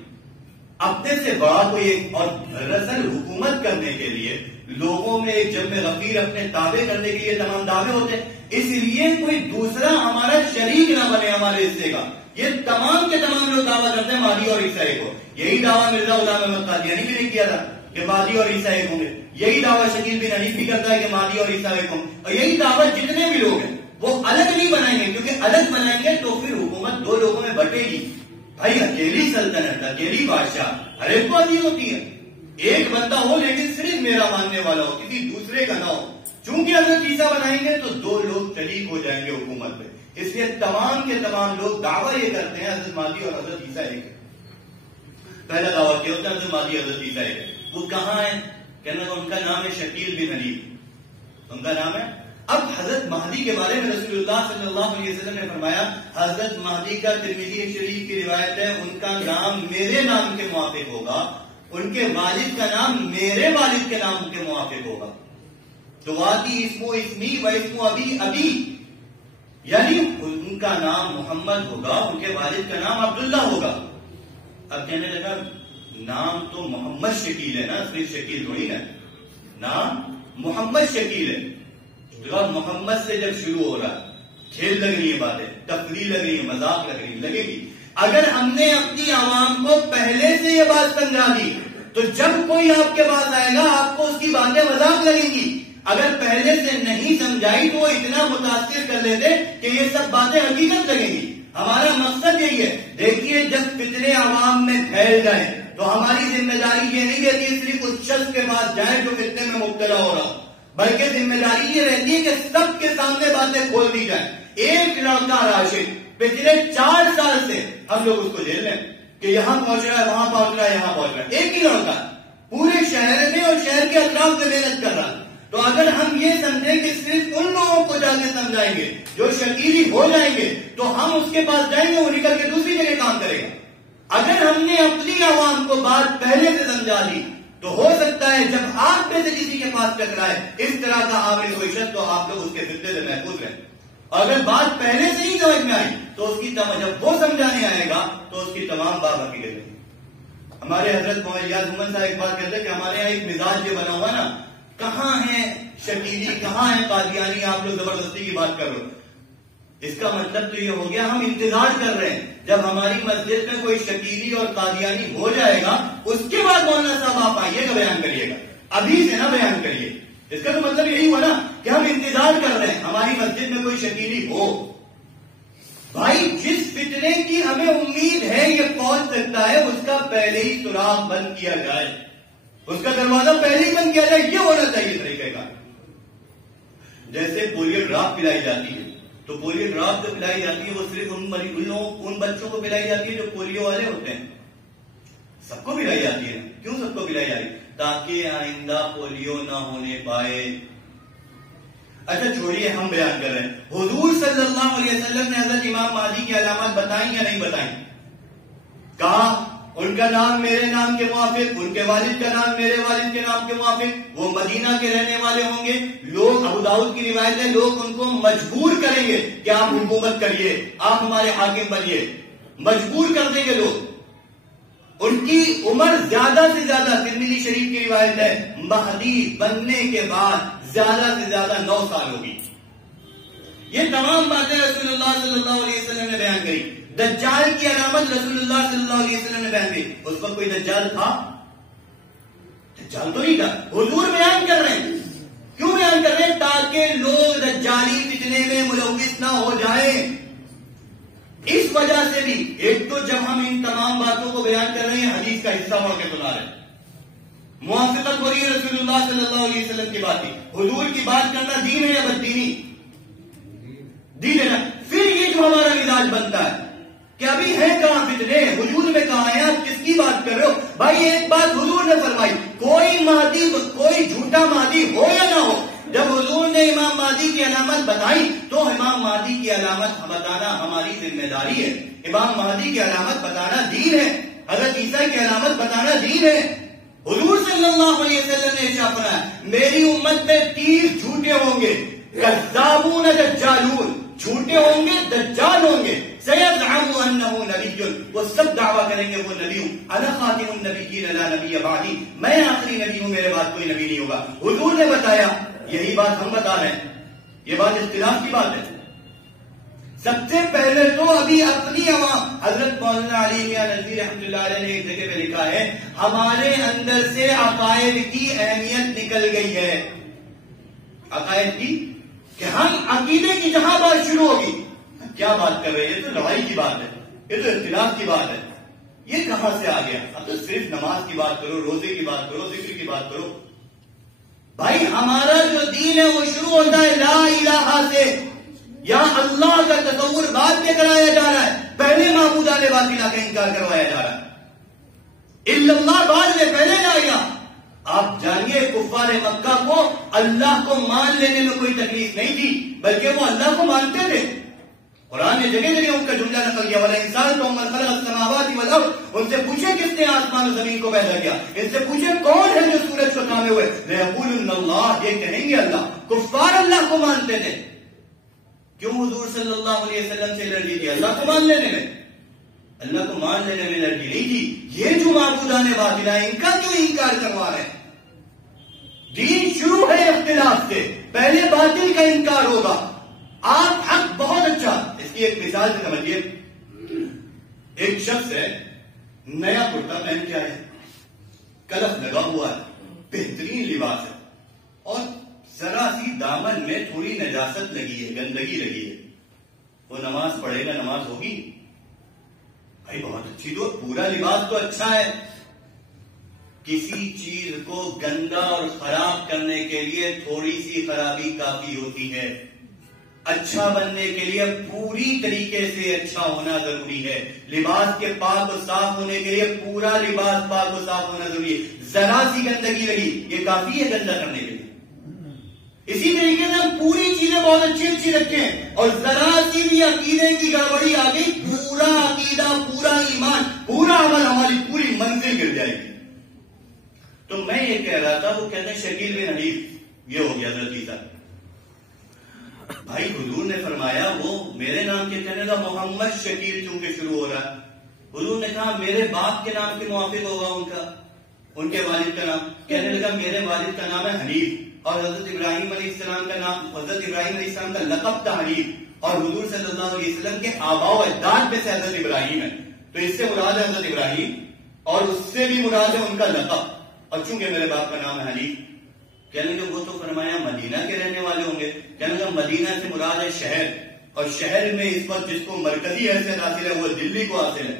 اپنے سے بڑا کوئی ایک، اور دراصل حکومت کرنے کے لیے لوگوں میں ایک جمع غفیر اپنے تابع کرنے کے لیے تمام دعوے ہوتے ہیں، اس لیے کوئی دوسرا ہمارا شریک نہ بنے ہمارے حصے کا۔ یہ تمام کے تمام لوگ دعویٰ کرتے ہیں مہدی اور عیسیٰ ایک ہو۔ یہی دعویٰ مرزا غلام احمد قادیانی بھی نہیں کیا تھا کہ مہدی اور عیسیٰ ایک ہوں گے، یہی دعویٰ شکیل بن حنیف بھی کرتا ہے کہ مہدی اور عیسیٰ ایک ہوں، اور یہی دعویٰ جتنے بھی لوگ ہیں وہ الگ نہیں بنائیں گے، کیونکہ الگ بنائیں گے تو پھر حکومت 2 لوگوں میں بٹے گی۔ بھائی اکیلی سلطنت، اکیلی بادشاہ ہر ایک کو عزیز ہوتی ہے، ایک بندہ ہو لیکن صرف میرا ماننے والا ہو، کسی دوسرے کا نہ ہو۔ چونکہ حضرت عیسیٰ بنائیں گے تو 2 لوگ شریک ہو جائیں گے حکومت پہ، اس لیے تمام کے تمام لوگ دعویٰ یہ کرتے ہیں حضرت مہدی اور حضرت عیسیٰ ایک ہے۔ پہلا دعویٰ کیا ہوتا ہے حضرت مہدی حضرت عیسیٰ ایک ہے۔ وہ کہاں ہے؟ کہنا کہ ان کا نام ہے شکیل بن حنیف، ان کا نام ہے۔ اب حضرت مہدی کے بارے میں رسول اللہ صلی اللہ علیہ وسلم نے فرمایا، حضرت مہدی کا ترمذی شریف کی روایت ہے، ان کا نام میرے نام کے موافق ہوگا، ان کے والد کا نام میرے والد کے نام کے موافق ہوگا۔ تو واتی اسمو اسمی و اسمو ابی ابی، یعنی ان کا نام محمد ہوگا، ان کے والد کا نام عبداللہ ہوگا۔ اب کہنے لگا نام تو محمد شکیل ہے نا، صرف شکیل تھوڑی نا، نام محمد شکیل ہے۔ محمد سے جب شروع ہو رہا ہے، کھیل لگ رہی ہے باتیں، تفریح لگ رہی ہے، مذاق لگ رہی ہے، لگے گی۔ اگر ہم نے اپنی عوام کو پہلے سے یہ بات سمجھا دی تو جب کوئی آپ کے پاس آئے گا آپ کو اس کی باتیں مذاق لگیں گی۔ اگر پہلے سے نہیں سمجھائی تو وہ اتنا متاثر کر لیتے کہ یہ سب باتیں حقیقت لگیں گی۔ ہمارا مقصد یہی ہے، دیکھیے جب فتنے عوام میں پھیل جائیں تو ہماری ذمہ داری یہ نہیں رہتی صرف اس شخص کے پاس جائیں جو فتنے میں مبتلا ہو رہا، بلکہ ذمہ داری یہ رہتی ہے کہ سب کے سامنے باتیں کھول دی جائیں۔ ایک لڑکا راشد پچھلے 4 سال سے ہم لوگ اس کو جیل لیں کہ یہاں پہنچ رہا ہے، وہاں پہنچ رہا ہے، یہاں پہنچ رہا ہے، ایک ہی لڑکا پورے شہر میں اور شہر کے اطراف میں محنت کر رہا ہے۔ تو اگر ہم یہ سمجھیں کہ صرف ان لوگوں کو جا کے سمجھائیں گے جو شکیلی ہو جائیں گے تو ہم اس کے پاس جائیں گے، وہ نکل کے دوسری جگہ کام کرے گا۔ اگر ہم نے اپنی عوام کو بات پہلے سے سمجھا دی تو ہو سکتا ہے جب آپ میں سے کسی کے پاس ٹکرائے اس طرح کا عامل کوئی شخص تو آپ لوگ اس کے فتنے سے محفوظ رہیں۔ اگر بات پہلے سے ہی سمجھ میں آئی تو اس کی جب وہ سمجھانے آئے گا تو اس کی تمام بات حقیقت ہے۔ ہمارے حضرت مولانا محمد صاحب ایک بات کہتے ہیں کہ ہمارے یہاں ایک مزاج یہ بنا ہوا نا، کہاں ہے شکیلی، کہاں ہے قادیانی، آپ لوگ زبردستی کی بات کر رہے ہو۔ اس کا مطلب تو یہ ہو گیا ہم انتظار کر رہے ہیں جب ہماری مسجد میں کوئی شکیلی اور قادیانی ہو جائے گا اس کے بعد مولانا صاحب آپ آئیے گا، بیان کریے گا، ابھی سے نہ بیان کریے۔ اس کا تو مطلب یہی ہوا نا کہ ہم انتظار کر رہے ہیں ہماری مسجد میں کوئی شکیلی ہو۔ بھائی جس فتنے کی ہمیں امید ہے یہ پہنچ سکتا ہے اس کا پہلے ہی سراغ بند کیا جائے، اس کا دروازہ پہلے ہی بند کیا جائے، یہ ہونا چاہیے طریقے کا۔ جیسے پولیو ڈراپ پلائی جاتی ہے، تو پولیو ڈراپ جو پلائی جاتی ہے وہ صرف ان بچوں کو پلائی جاتی ہے جو پولیو والے ہوتے ہیں، سب کو پلائی جاتی ہے. کیوں سب کو پلائی جاتی ہے؟ تاکہ آئندہ پولیو نہ ہونے پائے. اچھا چھوڑیے، ہم بیان کر رہے ہیں. حضور صلی اللہ علیہ وسلم نے حضرت امام مہدی کی علامات بتائیں یا نہیں بتائیں؟ کہا ان کا نام میرے نام کے موافق، ان کے والد کا نام میرے والد کے نام کے موافق، وہ مدینہ کے رہنے والے ہوں گے. لوگ، ابو داؤد کی روایت ہے، لوگ ان کو مجبور کریں گے کہ آپ حکومت کریے، آپ ہمارے حاکم بنیے، مجبور کر دیں گے لوگ. ان کی عمر زیادہ سے زیادہ، ترمذی شریف کی روایت ہے، مہدی بننے کے بعد زیادہ سے زیادہ 9 سال ہوگی. یہ تمام باتیں رسول اللہ صلی اللہ علیہ وسلم نے بیان کری. دجال کی علامت رسول اللہ صلی اللہ علیہ وسلم نے بیان کی. اس پر کوئی دجال تھا؟ دجال تو نہیں تھا. حضور بیان کر رہے ہیں. کیوں بیان کر رہے ہیں؟ تاکہ لوگ دجالی فتنے میں ملوث نہ ہو جائیں. اس وجہ سے بھی، ایک تو جب ہم ان تمام باتوں کو بیان کر رہے ہیں، حدیث کا حصہ ہو کے سنا رہے ہیں، موافقت ہو رہی ہے رسول اللہ صلی اللہ علیہ وسلم کی بات. حضور کی بات کرنا دین ہے یا بددینی؟ دین ہے نا. پھر یہ جو ہمارا مزاج بنتا ہے کہ ابھی ہے کہاں فتنے، وجود میں کہاں ہے، آپ کس کی بات کر رہے ہو؟ بھائی ایک بات حضور نے فرمائی، کوئی مہدی، کوئی جھوٹا مہدی ہو یا نہ ہو، جب حضور نے امام مہدی کی علامت بتائی تو امام مہدی کی علامت بتانا ہماری ذمہ داری ہے. امام مہدی کی علامت بتانا دین ہے. حضرت عیسیٰ کی علامت بتانا دین ہے. حضور صلی اللہ علیہ وسلم نے ارشاد فرمایا، میری امت میں 30 جھوٹے ہوں گے، کذابون دجالون، جھوٹے ہوں گے، دجال ہوں گے. سیزعم انہ نبی، وہ سب دعویٰ کریں گے وہ نبی ہوں. انا خاتم النبیین لا نبی بعدی، میں آخری نبی ہوں، میرے بعد کوئی نبی نہیں ہوگا. حضور نے بتایا، یہی بات ہم بتا رہے ہیں. یہ بات اختلاف کی بات ہے. سب سے پہلے تو ابھی اپنی عوام، حضرت مولانا علی میاں نذوی رحمۃ اللہ علیہ نے ایک جگہ پہ لکھا ہے، ہمارے اندر سے عقائد کی اہمیت نکل گئی ہے. عقائد کی، کہ ہم عقیدے کی جہاں بات شروع ہوگی، کیا بات کر رہے ہیں؟ یہ تو لڑائی کی بات ہے، یہ تو اختلاف کی بات ہے. یہ کہاں سے آ گیا؟ اب تو صرف نماز کی بات کرو، روزے کی بات کرو، ذکر کی بات کرو. بھائی ہمارا جو دین ہے وہ شروع ہوتا ہے لا الہ سے. یہاں اللہ کا تصور بعد میں کرایا جا رہا ہے، پہلے معبودان باطلہ کا انکار کروایا جا رہا ہے. الا اللہ بعد میں، پہلے جائے گا. آپ جانیے کفار مکہ کو اللہ کو مان لینے میں کوئی تکلیف نہیں تھی، بلکہ وہ اللہ کو مانتے تھے. قرآن نے جگہ جگہ ان کا جملہ نقل کیا، وَلَئِنْ سَأَلْتَهُم مَّنْ خَلَقَ السَّمَاوَاتِ وَالْأَرْضَ، ان سے پوچھے کس نے آسمان و زمین کو پیدا کیا، ان سے پوچھے کون ہے جو سورج کو تھامے ہوئے، لَيَقُولُنَّ اللَّهُ، یہ کہیں گے اللہ. کفار اللہ کو مانتے تھے. کیوں حضور صلی اللہ علیہ وسلم سے الرجی تھی؟ اللہ کو مان لینے میں، اللہ کو مان لینے میں الرجی نہیں تھی. یہ جو معبودان باطلہ ہیں ان کا کیوں انکار کروا رہے ہیں؟ دین شروع ہے اختلاف سے، پہلے باطل کا انکار ہوگا. آپ حق بہت اچھا، اس کی ایک مثال سے سمجھیے. ایک شخص ہے، نیا کرتا پہن کے آیا، کلف لگا ہوا ہے، بہترین لباس ہے، اور ذرا سی دامن میں تھوڑی نجاست لگی ہے، گندگی لگی ہے. وہ نماز پڑھے گا، نماز ہوگی؟ بھائی بہت اچھی، تو پورا لباس تو اچھا ہے. کسی چیز کو گندا اور خراب کرنے کے لیے تھوڑی سی خرابی کافی ہوتی ہے. اچھا بننے کے لیے پوری طریقے سے اچھا ہونا ضروری ہے. لباس کے پاک و صاف ہونے کے لیے پورا لباس پاک و صاف ہونا ضروری ہے. ذرا سی گندگی رہی، یہ کافی ہے گندا کرنے کے لیے. اسی طریقے سے ہم پوری چیزیں بہت اچھی اچھی رکھیں، اور ذرا سی بھی عقیدے کی گڑبڑی آ گئی، پورا عقیدہ، پورا ایمان، پورا عمل، ہماری پوری منزل گر جائے گی. تو میں یہ کہہ رہا تھا، وہ کہتے ہیں شکیل بن حنیف، یہ ہو گیا حضرت عیسیٰ. بھائی حضور نے فرمایا وہ میرے نام کے کہنے کا محمد شکیل چونکہ شروع ہو رہا ہے. حضور نے کہا میرے باپ کے نام کے موافق ہوگا ان کا، ان کے والد کا نام. کہنے لگا میرے والد کا نام ہے حنیف، اور حضرت ابراہیم علیہ السلام کا نام، حضرت ابراہیم علیہ السلام کا لقب تھا حنیف، اور حضور صلی اللہ علیہ وسلم کے آباء و اجداد میں سے حضرت ابراہیم ہے. تو اس سے مراد ہے حضرت ابراہیم، اور اس سے بھی مراد ہے ان کا لقب. اور چونکہ میرے باپ کا نام ہے حنیف، کہنے لگے وہ تو فرمایا مدینہ کے رہنے والے ہوں گے. کہنے لگا مدینہ سے مراد ہے شہر، اور شہر میں اس وقت جس کو مرکزی حیثیت حاصل ہے وہ دلی کو حاصل ہے،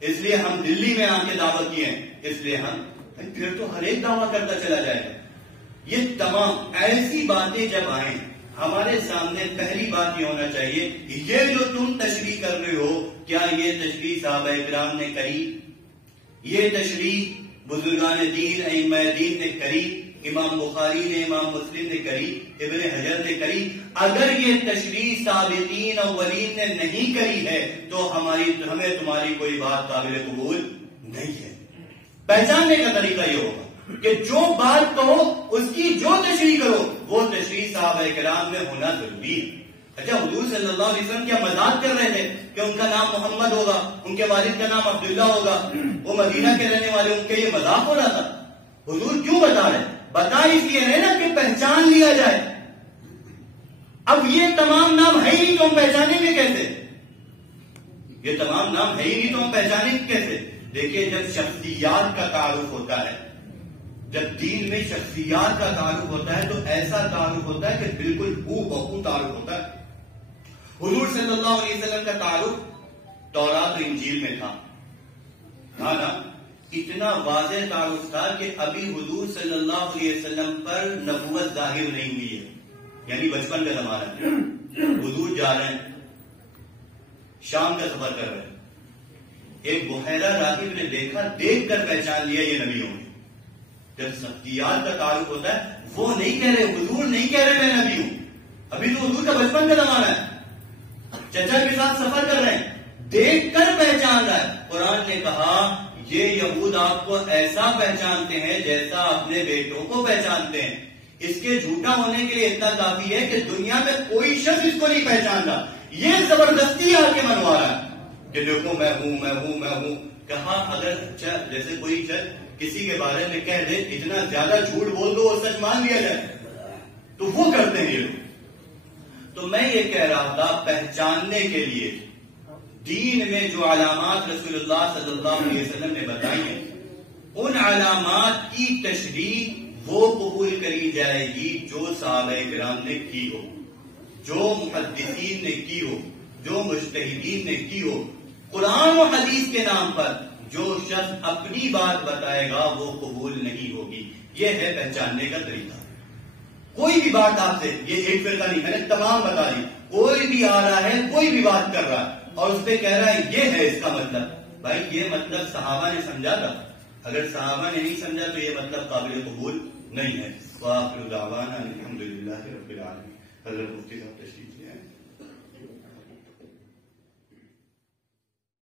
اس لیے ہم دلی میں آ کے دعوت کیے ہیں. اس لیے ہم، پھر تو ہر ایک دعویٰ کرتا چلا جائے. یہ تمام ایسی باتیں جب آئیں ہمارے سامنے پہلی بات یہ ہونا چاہیے، یہ جو تم تشریح کر رہے ہو، کیا یہ تشریح صحابہ کرام نے کری؟ یہ تشریح بزرگان دین ائمہ دین نے کری؟ امام بخاری نے، امام مسلم نے کری؟ ابن حجر نے کری؟ اگر یہ تشریح سابقین اولین نے نہیں کری ہے تو ہمیں تمہاری کوئی بات قابل قبول نہیں ہے۔ پہچاننے کا طریقہ یہ ہوگا کہ جو بات کہو اس کی جو تشریح کرو وہ تشریح صحابہ کرام میں ہونا ضروری ہے۔ اچھا، حضور صلی اللہ علیہ وسلم کیا مذاق کر رہے تھے کہ ان کا نام محمد ہوگا، ان کے والد کا نام عبداللہ ہوگا، وہ مدینہ کے رہنے والے، ان کے یہ مذاق ہو رہا تھا؟ حضور کیوں بتا رہے؟ بتا اس لیے ہے نا کہ پہچان لیا جائے۔ اب یہ تمام نام ہے ہی نہیں تو ہم پہچانیں گے کیسے؟ یہ تمام نام ہے ہی نہیں تو ہم پہچانیں گے کیسے؟ دیکھیے، جب شخصیات کا تعارف ہوتا ہے، جب دین میں شخصیات کا تعارف ہوتا ہے تو ایسا تعارف ہوتا ہے کہ بالکل ہو بہو تعارف ہوتا ہے۔ حضور صلی اللہ علیہ وسلم کا تعارف تورات و انجیل میں تھا نا، اتنا واضح تعارف تھا کہ ابھی حضور صلی اللہ علیہ وسلم پر نبوت ظاہر نہیں ہوئی ہے، یعنی بچپن کا زمانہ ہے۔ حضور جا رہے ہیں، شام کا سفر کر رہے ہیں، ایک بحیرہ راہب نے دیکھا، دیکھ کر پہچان لیا یہ نبی ہوں گے۔ جب شخصیات کا تعارف ہوتا ہے، وہ نہیں کہہ رہے، حضور نہیں کہہ رہے میں نبی ہوں، ابھی تو حضور کا بچپن کا زمانہ ہے، چچا کے ساتھ سفر کر رہے ہیں، دیکھ کر پہچان رہا ہے۔ قرآن نے کہا یہ یہود آپ کو ایسا پہچانتے ہیں جیسا اپنے بیٹوں کو پہچانتے ہیں۔ اس کے جھوٹا ہونے کے لیے اتنا کافی ہے کہ دنیا میں کوئی شخص اس کو نہیں پہچانتا، یہ زبردستی آ کے منوا رہا ہے کہ دیکھو میں ہوں میں ہوں میں ہوں۔ کہا اگر جیسے کوئی کسی کے بارے میں کہہ دے، اتنا زیادہ جھوٹ بول دو اور سچ مان لیا جائے، تو وہ کرتے ہیں یہ لوگ۔ تو میں یہ کہہ رہا تھا، پہچاننے کے لیے دین میں جو علامات رسول اللہ صلی اللہ علیہ وسلم نے بتائی ہیں، ان علامات کی تشریح وہ قبول کری جائے گی جو صحابہ کرام نے کی ہو، جو محدثین نے کی ہو، جو مجتہدین نے کی ہو۔ قرآن و حدیث کے نام پر جو شخص اپنی بات بتائے گا وہ قبول نہیں ہوگی۔ یہ ہے پہچاننے کا طریقہ۔ کوئی بھی بات آپ سے، یہ ایک فرقہ نہیں، میں نے تمام بتا دی، کوئی بھی آ رہا ہے، کوئی بھی بات کر رہا ہے اور اس پہ کہہ رہا ہے یہ ہے اس کا مطلب، بھائی یہ مطلب صحابہ نے سمجھا تھا، اگر صحابہ نے نہیں سمجھا تو یہ مطلب قابل قبول نہیں ہے۔ وآخر دعوانا الحمدللہ رب العالمین۔ حضرت مفتی صاحب تشریف